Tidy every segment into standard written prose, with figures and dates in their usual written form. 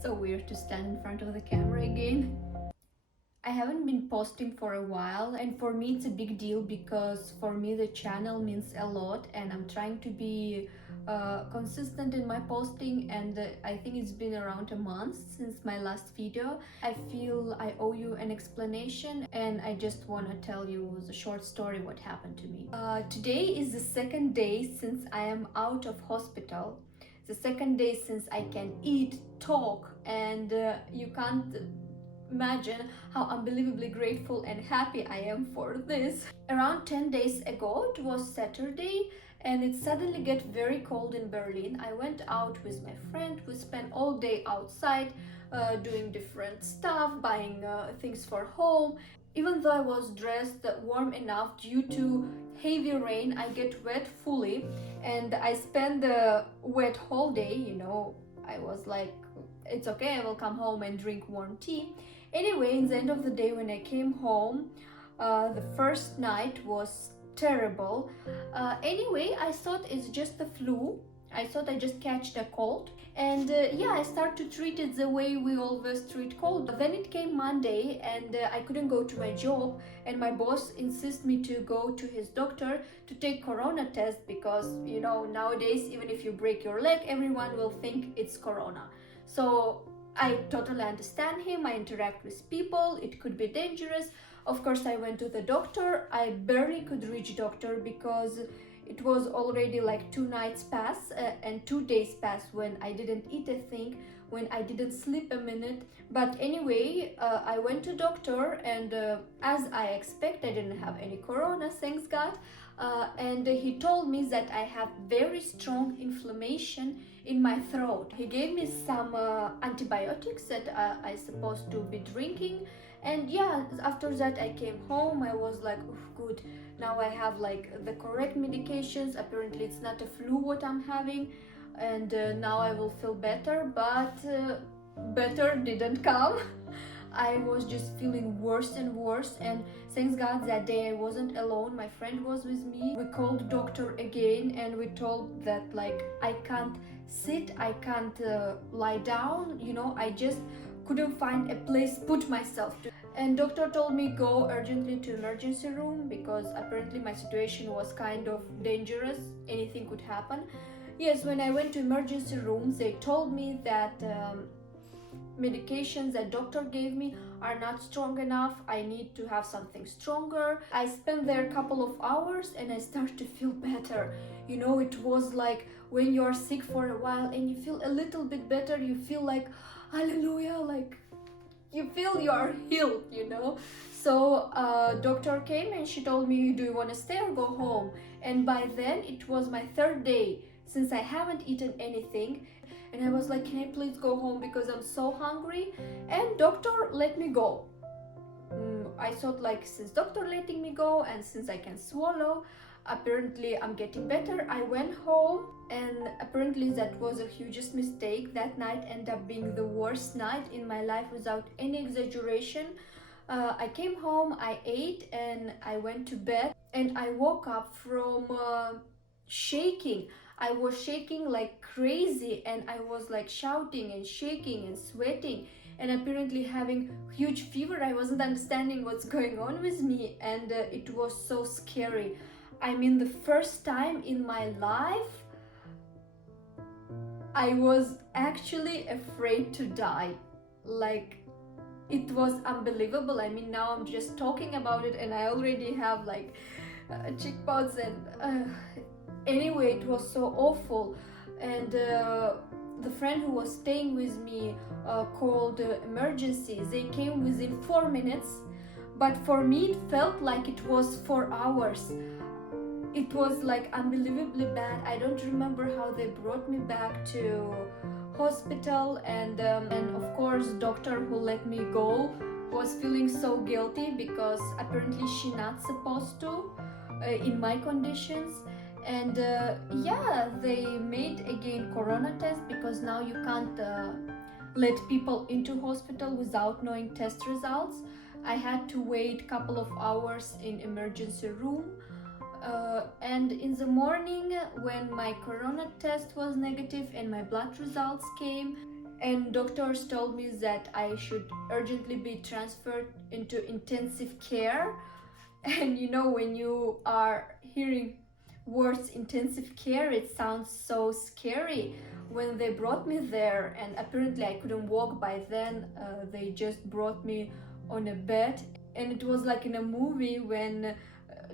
So weird to stand in front of the camera again. I haven't been posting for a while, and for me it's a big deal because for me the channel means a lot, and I'm trying to be consistent in my posting, and I think it's been around a month since my last video. I feel I owe you an explanation, and I just want to tell you the short story what happened to me. Today is the second day since I am out of hospital, the second day since I can eat, talk, and you can't imagine how unbelievably grateful and happy I am for this. Around 10 days ago, it was Saturday, and it suddenly got very cold in Berlin. I went out with my friend. We spent all day outside doing different stuff, buying things for home. Even though I was dressed warm enough, due to heavy rain I get wet fully, and I spent the wet whole day, you know. I was like, it's okay, I will come home and drink warm tea. Anyway, in the end of the day, when I came home, the first night was terrible. Anyway, I thought it's just the flu. I thought I just catched a cold, and yeah, I started to treat it the way we always treat cold. Then it came Monday, and I couldn't go to my job, and my boss insisted me to go to his doctor to take corona test because, you know, nowadays even if you break your leg, everyone will think it's corona. So I totally understand him. I interact with people, it could be dangerous. Of course, I went to the doctor. I barely could reach doctor because it was already like 2 nights pass and 2 days pass when I didn't eat a thing, when I didn't sleep a minute. But anyway, I went to doctor, and as I expect, I didn't have any corona, thanks God. And he told me that I have very strong inflammation in my throat. He gave me some antibiotics that I supposed to be drinking, and yeah, after that I came home. I was like, oh, good, now I have like the correct medications. Apparently it's not a flu what I'm having, and now I will feel better. But better didn't come. I was just feeling worse and worse, and thanks God that day I wasn't alone. My friend was with me. We called doctor again, and we told that like I can't sit, I can't lie down, you know, I just couldn't find a place put myself to. And doctor told me go urgently to emergency room because apparently my situation was kind of dangerous, anything could happen. Yes, when I went to emergency room, they told me that medications that doctor gave me are not strong enough. I need to have something stronger. I spent there a couple of hours and I start to feel better. You know, it was like when you're sick for a while and you feel a little bit better, you feel like hallelujah, like you feel you're healed, you know. So doctor came and she told me, do you want to stay or go home? And by then it was my third day since I haven't eaten anything, and I was like, can I please go home because I'm so hungry? And doctor let me go. I thought like, since doctor letting me go and since I can swallow, apparently I'm getting better. I went home, and apparently that was a hugest mistake. That night ended up being the worst night in my life without any exaggeration. I came home, I ate, and I went to bed, and I woke up from shaking. I was shaking like crazy, and I was like shouting and shaking and sweating, and apparently having huge fever. I wasn't understanding what's going on with me, and it was so scary. I mean, the first time in my life I was actually afraid to die. Like, it was unbelievable. I mean, now I'm just talking about it and I already have like cheekbones, and anyway, it was so awful. And the friend who was staying with me called emergency. They came within 4 minutes, but for me it felt like it was 4 hours. It was like unbelievably bad. I don't remember how they brought me back to hospital, and of course doctor who let me go was feeling so guilty because apparently she not supposed to in my conditions. And yeah, they made again corona test because now you can't let people into hospital without knowing test results. I had to wait couple of hours in emergency room. And in the morning when my corona test was negative and my blood results came, and doctors told me that I should urgently be transferred into intensive care. And you know, when you are hearing words intensive care, it sounds so scary. When they brought me there, and apparently I couldn't walk by then, they just brought me on a bed, and it was like in a movie when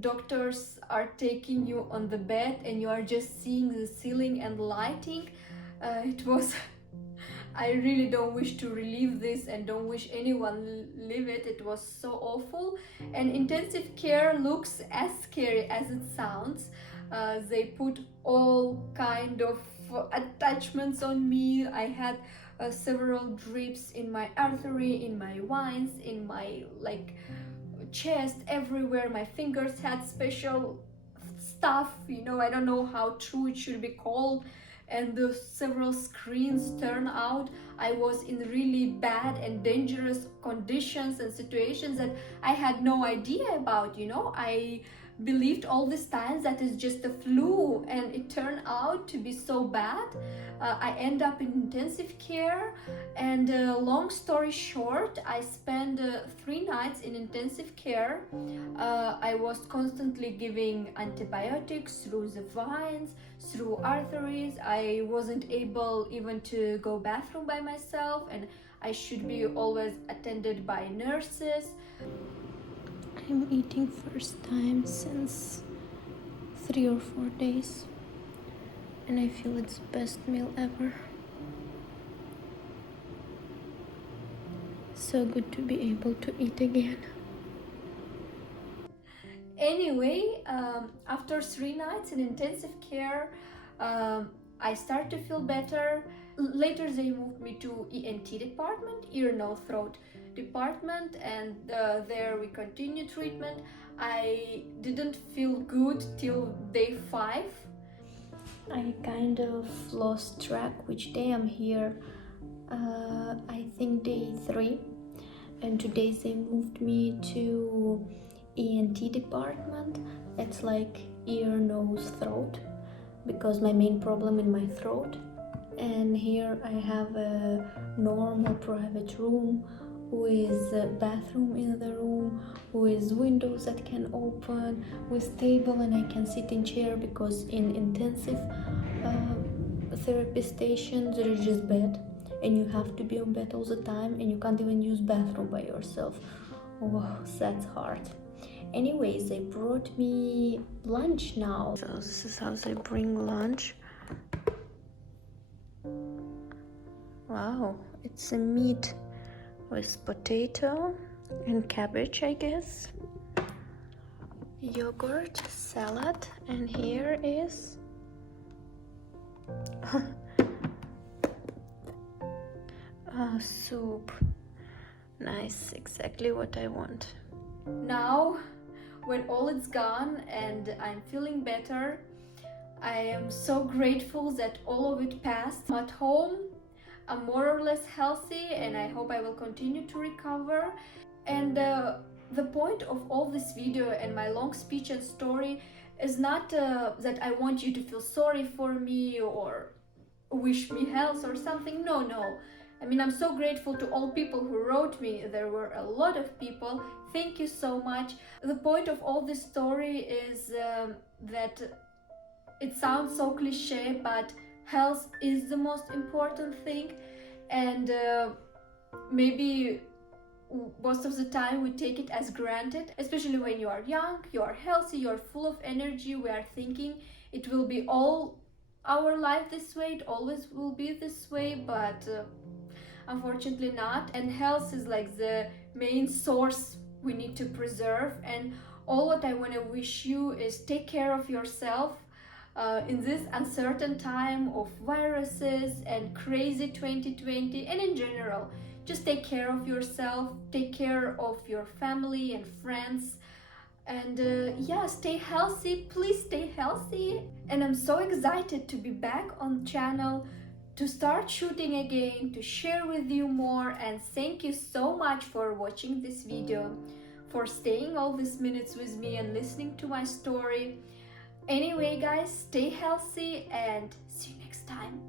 doctors are taking you on the bed and you are just seeing the ceiling and lighting. It was I really don't wish to relive this and don't wish anyone live it. It was so awful. And intensive care looks as scary as it sounds. They put all kind of attachments on me. I had several drips in my artery, in my veins, in my chest, everywhere. My fingers had special stuff, I don't know how true it should be called, and the several screens turn out. I was in really bad and dangerous conditions and situations that I had no idea about. I believed all this time that it's just a flu, and it turned out to be so bad. I end up in intensive care, and long story short, I spent 3 nights in intensive care. I was constantly giving antibiotics through the veins, through arteries. I wasn't able even to go bathroom by myself, and I should be always attended by nurses. I'm eating first time since 3 or 4 days, and I feel it's best meal ever. So good to be able to eat again. Anyway, after 3 nights in intensive care, I started to feel better. Later they moved me to ENT department, ear, nose, throat department, and there we continued treatment. I didn't feel good till day 5. I kind of lost track which day I'm here. I think day 3, and today they moved me to ENT department. It's like ear, nose, throat, because my main problem in my throat. And here I have a normal private room with a bathroom in the room, with windows that can open, with table, and I can sit in chair, because in intensive therapy station there is just bed, and you have to be on bed all the time, and you can't even use bathroom by yourself. Wow, that's hard. Anyways, they brought me lunch now. So this is how they bring lunch. Wow, it's a meat with potato and cabbage, I guess. Yogurt, salad, and here is soup. Nice, exactly what I want. Now, when all is gone and I'm feeling better, I am so grateful that all of it passed. I'm at home, I'm more or less healthy, and I hope I will continue to recover. And the point of all this video and my long speech and story is not that I want you to feel sorry for me or wish me health or something. No. I mean, I'm so grateful to all people who wrote me. There were a lot of people. Thank you so much. The point of all this story is that it sounds so cliche, but health is the most important thing. And maybe most of the time we take it as granted, especially when you are young, you are healthy, you are full of energy. We are thinking it will be all our life this way, it always will be this way, but unfortunately not. And health is like the main source we need to preserve, and all what I want to wish you is take care of yourself in this uncertain time of viruses and crazy 2020, and in general, just take care of yourself, take care of your family and friends, and yeah, stay healthy, please stay healthy. And I'm so excited to be back on channel, to start shooting again, to share with you more. And thank you so much for watching this video, for staying all these minutes with me and listening to my story. Anyway guys, stay healthy and see you next time.